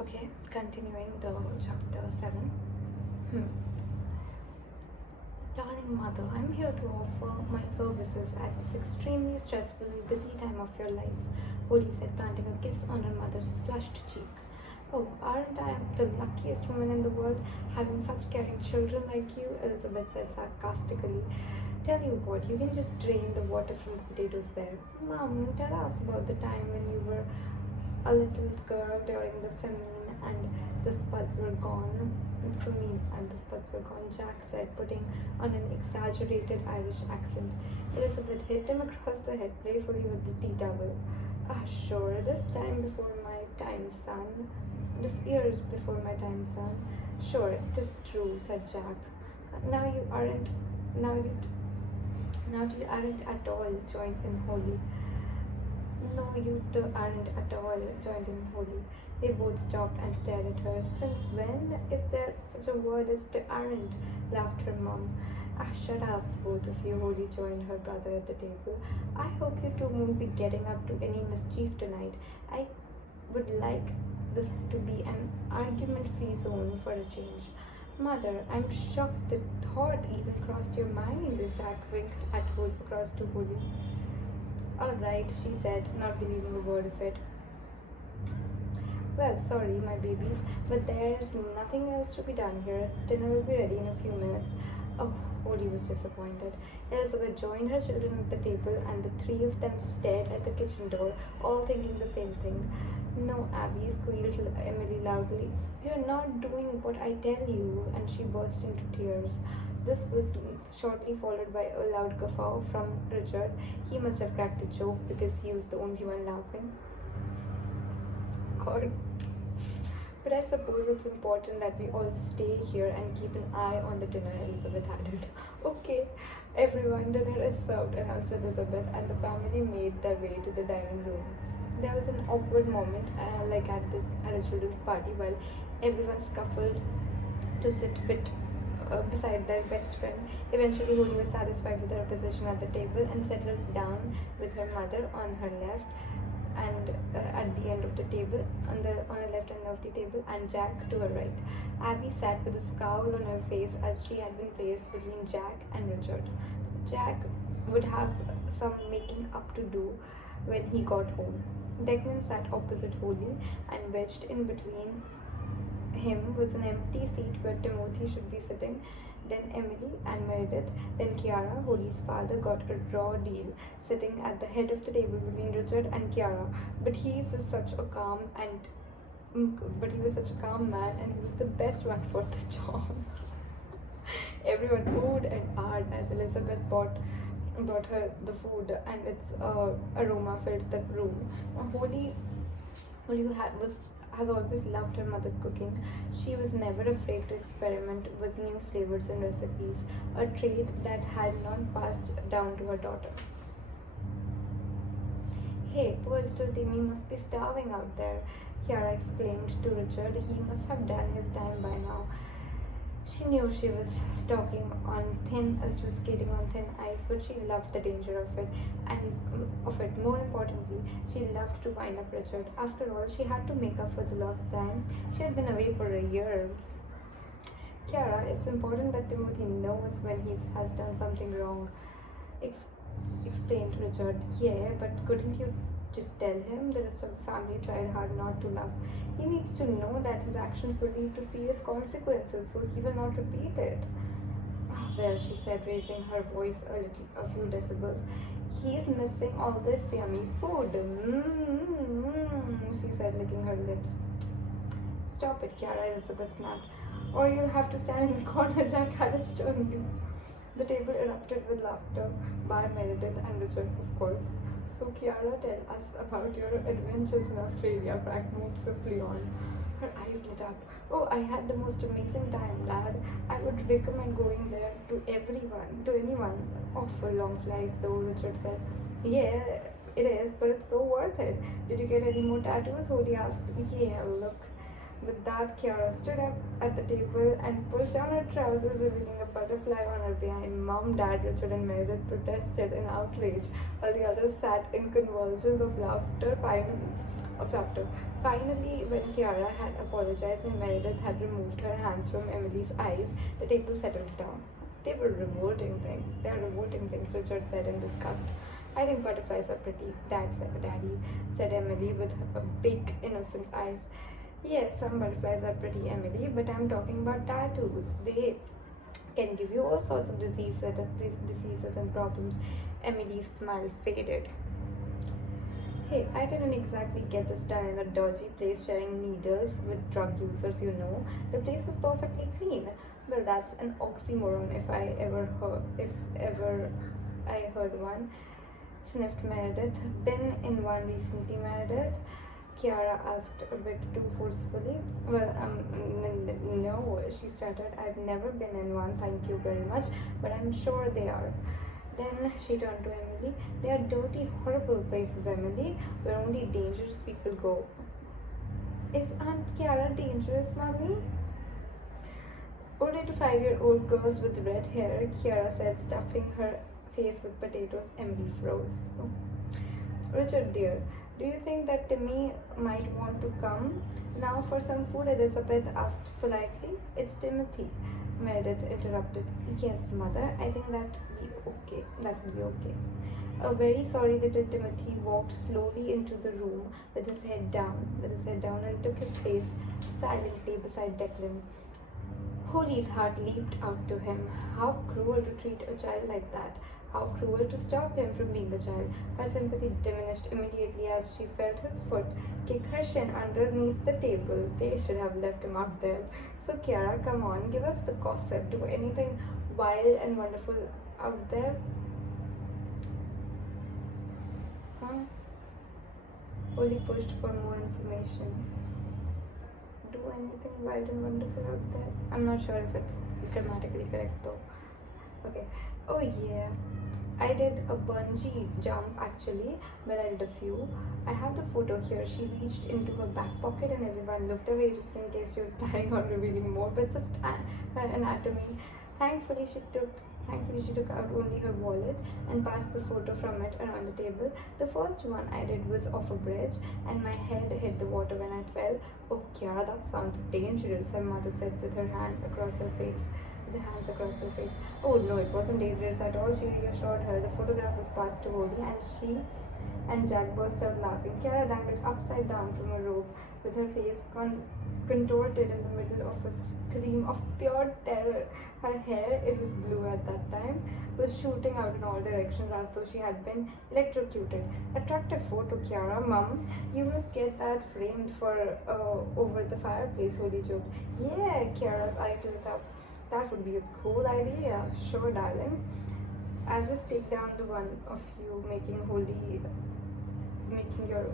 Okay, continuing the chapter 7. Hmm. Darling mother, I'm here to offer my services at this extremely stressfully busy time of your life, Holly said, planting a kiss on her mother's flushed cheek. Oh, aren't I the luckiest woman in the world, having such caring children like you? Elizabeth said sarcastically. Tell you what, you can just drain the water from the potatoes there. Mom, tell us about the time when you were a little girl during the famine and the spuds were gone. Jack said, putting on an exaggerated Irish accent. Elizabeth hit him across the head playfully with the tea towel. Ah, sure, this time before my time, son. This year's before my time, son. Sure, it is true, said Jack. Now you aren't, now you, now you aren't at all joined in Holy. No, you two aren't at all, joined in Holly. They both stopped and stared at her. Since when is there such a word as to aren't? Laughed her mum. Ah, shut up, both of you, Holly joined her brother at the table. I hope you two won't be getting up to any mischief tonight. I would like this to be an argument-free zone for a change. Mother, I'm shocked the thought even crossed your mind, Jack winked across to Holly. All right, she said, not believing a word of it. Well, sorry, my babies, but there's nothing else to be done here. Dinner will be ready in a few minutes. Oh, Odie was disappointed. Elizabeth joined her children at the table, and the three of them stared at the kitchen door, all thinking the same thing. No, Abby, squealed Emily loudly. You're not doing what I tell you, and she burst into tears. This was shortly followed by a loud guffaw from Richard. He must have cracked a joke because he was the only one laughing. God. But I suppose it's important that we all stay here and keep an eye on the dinner, Elizabeth added. Okay, everyone, dinner is served, announced Elizabeth, and the family made their way to the dining room. There was an awkward moment, like at a children's party, while everyone scuffled to sit beside their best friend. Eventually, Holly was satisfied with her position at the table and settled down with her mother on her left and at the end of the table, on the left end of the table, and Jack to her right. Abby sat with a scowl on her face as she had been placed between Jack and Richard. Jack would have some making up to do when he got home. Declan sat opposite Holly, and wedged in between him was an empty seat where Timothy should be sitting. Then Emily and Meredith, then Kiara, Holly's father, got a raw deal, sitting at the head of the table between Richard and Kiara. But he was such a calm man, and he was the best one for the job. Everyone oohed and ahed as Elizabeth brought her the food, and its aroma filled the room. Holly has always loved her mother's cooking. She was never afraid to experiment with new flavors and recipes, a trait that had not passed down to her daughter. Hey, poor little Timmy must be starving out there, Kiara exclaimed to Richard. He must have done his time by now. She knew she was skating on thin ice, but she loved the danger of it, More importantly, she loved to wind up Richard. After all, she had to make up for the lost time. She had been away for a year. Kiara, it's important that Timothy knows when he has done something wrong, explained Richard. Yeah, but couldn't you just tell him? The rest of the family tried hard not to laugh. He needs to know that his actions will lead to serious consequences, so he will not repeat it. Well, she said, raising her voice a few decibels, he's missing all this yummy food. She said, licking her lips. Stop it, Kiara, Elizabeth snapped. Or you'll have to stand in the corner, Jack had sternly. The table erupted with laughter by Meredith and Richard, of course. So Kiara, tell us about your adventures in Australia, cracked moved swiftly on. Her eyes lit up. Oh, I had the most amazing time, lad. I would recommend going there to anyone. Awful long flight, though, Richard said. Yeah, it is, but it's so worth it. Did you get any more tattoos? Holly asked. Yeah, look. With that, Kiara stood up at the table and pushed down her trousers, revealing a butterfly on her behind. Mom, Dad, Richard, and Meredith protested in outrage, while the others sat in convulsions of laughter. of laughter. Finally, when Kiara had apologized and Meredith had removed her hands from Emily's eyes, the table settled down. They were revolting things. They are revolting things, Richard said in disgust. I think butterflies are pretty, Daddy, said Emily with big, innocent eyes. Yes, some butterflies are pretty, Emily, but I'm talking about tattoos. They can give you all sorts of diseases and problems. Emily's smile faded. Hey, I didn't exactly get this done in a dodgy place sharing needles with drug users, you know. The place was perfectly clean. Well, that's an oxymoron if ever I heard one, sniffed Meredith. Been in one recently, Meredith? Kiara asked a bit too forcefully. Well, no, she stuttered. I've never been in one, thank you very much, but I'm sure they are. Then she turned to Emily. They are dirty, horrible places, Emily, where only dangerous people go. Is Aunt Kiara dangerous, Mommy? Only to 5-year-old girls with red hair, Kiara said, stuffing her face with potatoes. Emily froze. Richard, dear, do you think that Timmy might want to come now for some food? Elizabeth asked politely. It's Timothy, Meredith interrupted. Yes, Mother, I think that will be okay. A very sorry little Timothy walked slowly into the room with his head down, and took his place silently beside Declan. Holly's heart leaped out to him. How cruel to treat a child like that. How cruel to stop him from being a child. Her sympathy diminished immediately as she felt his foot kick her shin underneath the table. They should have left him out there. So Kiara, come on, give us the gossip. Do anything wild and wonderful out there? Huh? Holly pushed for more information. Do anything wild and wonderful out there? I'm not sure if it's grammatically correct though. Okay. Oh yeah. I did a bungee jump actually, but I did a few. I have the photo here. She reached into her back pocket and everyone looked away just in case she was planning on revealing more bits of her anatomy. Thankfully she took out only her wallet and passed the photo from it around the table. The first one I did was off a bridge and my head hit the water when I fell. Oh Kiara, that sounds dangerous, her mother said with her hand across her face. The hands across her face. Oh no, it wasn't dangerous at all, she reassured her. The photograph was passed to Holly and she and Jack burst out laughing. Kiara dangled upside down from a rope with her face contorted in the middle of a scream of pure terror. Her hair, it was blue at that time, was shooting out in all directions as though she had been electrocuted. Attractive photo, Kiara. Mum, you must get that framed for over the fireplace, Holly joked. Yeah, Kiara's eye lit up. That would be a cool idea. Sure, darling. I'll just take down the one of you making your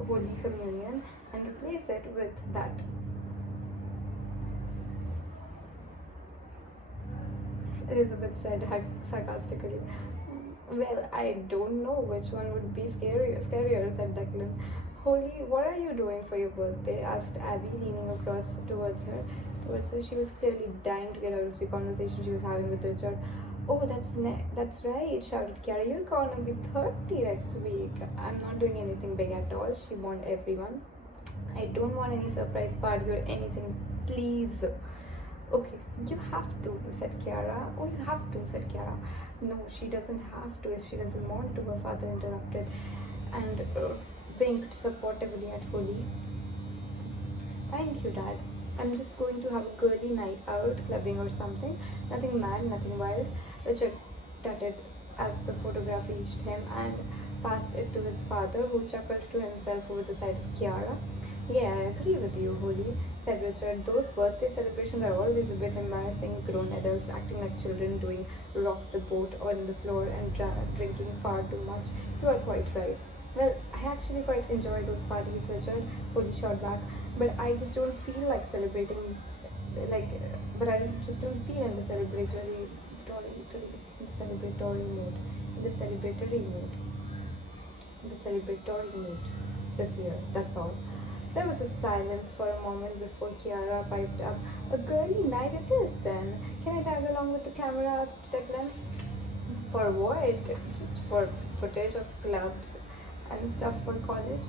Holy Communion and replace it with that. Elizabeth said sarcastically. Well, I don't know which one would be scarier, said Declan. Holly, what are you doing for your birthday? Asked Abby, leaning across towards her. She was clearly dying to get out of the conversation she was having with Richard. Oh, that's right, shouted Kiara. You're gonna be 30 next week. I'm not doing anything big at all, she warned everyone. I don't want any surprise party or anything, please. Okay, you have to, said Kiara. Oh, you have to, said Kiara. No, she doesn't have to if she doesn't want to, her father interrupted and winked supportively at Holly. Thank you, Dad. I'm just going to have a girly night out, clubbing or something. Nothing mad, nothing wild. Richard tutted as the photograph reached him and passed it to his father, who chuckled to himself over the side of Kiara. Yeah, I agree with you, Holly, said Richard. Those birthday celebrations are always a bit embarrassing. Grown adults acting like children doing rock the boat on the floor and drinking far too much. You are quite right. Well, I actually quite enjoy those parties, Richard, Holly shot back. But I just don't feel like celebrating, but I just don't feel in the celebratory mood this year, that's all. There was a silence for a moment before Kiara piped up. A girly night it is then. Can I tag along with the camera? Asked Declan. For what? Just for footage of clubs and stuff for college.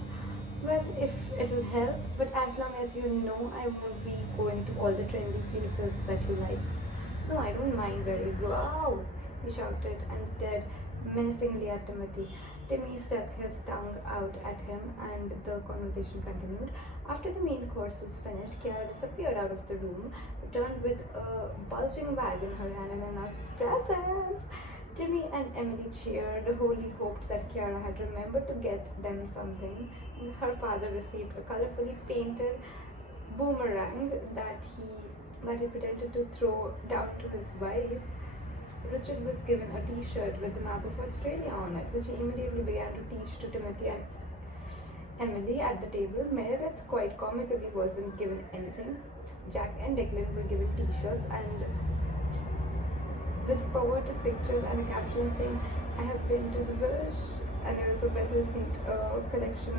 Well, if it'll help, but as long as you know I won't be going to all the trendy places that you like. No, I don't mind where you go. Ow! He shouted and stared menacingly at Timothy. Timmy stuck his tongue out at him and the conversation continued. After the main course was finished, Kiara disappeared out of the room, returned with a bulging bag in her hand and announced, "Presents!" Timmy and Emily cheered, wholly hoped that Kiara had remembered to get them something. Her father received a colorfully painted boomerang that he pretended to throw down to his wife. Richard was given a T-shirt with the map of Australia on it, which he immediately began to teach to Timothy and Emily at the table. Meredith, quite comically, wasn't given anything. Jack and Declan were given T-shirts and with perverted pictures and a caption saying, "I have been to the bush," and Elizabeth received a collection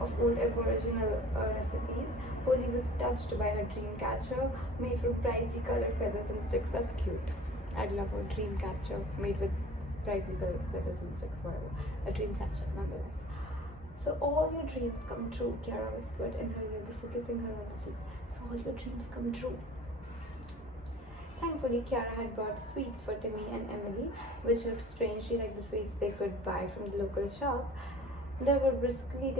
of old Aboriginal recipes. Holly was touched by her dream catcher made from brightly colored feathers and sticks. That's cute. I'd love a dream catcher made with brightly colored feathers and sticks forever. A dream catcher, nonetheless. "So all your dreams come true," Kiara whispered in her ear before kissing her on the cheek. "So all your dreams come true." Thankfully, Kiara had brought sweets for Timmy and Emily, which looked strangely like the sweets they could buy from the local shop. These were briskly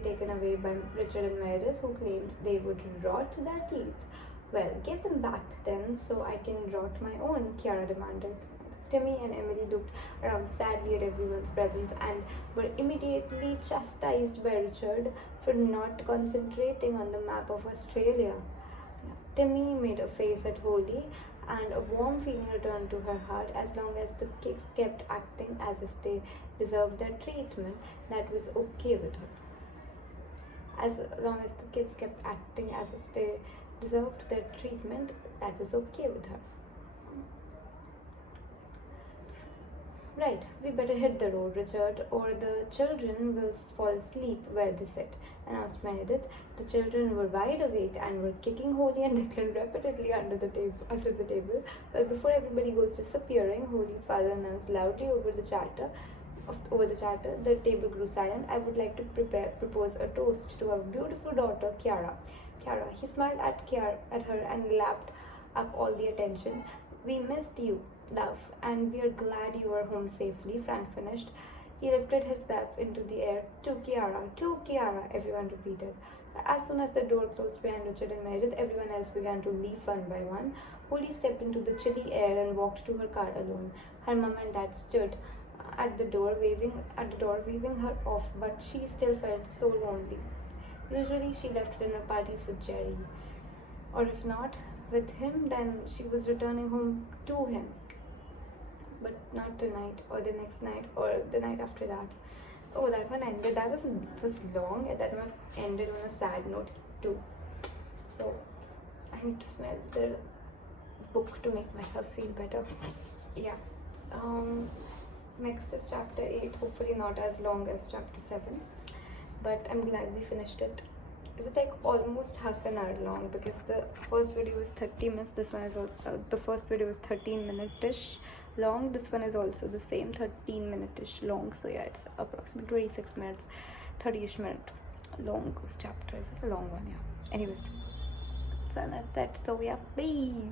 taken away by Richard and Meredith, who claimed they would rot their teeth. "Well, give them back then, so I can rot my own," Kiara demanded. Timmy and Emily looked around sadly at everyone's presents and were immediately chastised by Richard for not concentrating on the map of Australia. Timmy made a face at Holly, and a warm feeling returned to her heart. As long as the kids kept acting as if they deserved their treatment, that was okay with her. As long as the kids kept acting as if they deserved their treatment, that was okay with her. "Right, we better hit the road, Richard, or the children will fall asleep where they sit," announced Meredith. The children were wide awake and were kicking Holly and Declan repeatedly under the table. But before everybody goes disappearing, Holly's father announced loudly over the chatter. The table grew silent. "I would like to propose a toast to our beautiful daughter, Kiara." Kiara. He smiled at her and lapped up all the attention. "We missed you, love, and we are glad you are home safely," Frank finished. He lifted his glass into the air. "To Kiara," everyone repeated. As soon as the door closed behind Richard and Meredith, everyone else began to leave one by one. Holly stepped into the chilly air and walked to her car alone. Her mom and dad stood at the door, waving her off, but she still felt so lonely. Usually she left dinner parties with Jerry, or if not with him, then she was returning home to him. But not tonight, or the next night, or the night after that. Oh, that one ended. That was long, and that one ended on a sad note too. So I need to smell the book to make myself feel better. Yeah. Next is chapter 8. Hopefully not as long as chapter 7, but I'm glad we finished it. It was like almost half an hour long because the first video was 30 minutes. This one is also the first video was 13 minute-ish long. This one is also the same 13 minute-ish long. So yeah, it's approximately 26 minutes, 30ish minute long chapter. It was a long one, yeah. Anyways, so that's that. So yeah, bye.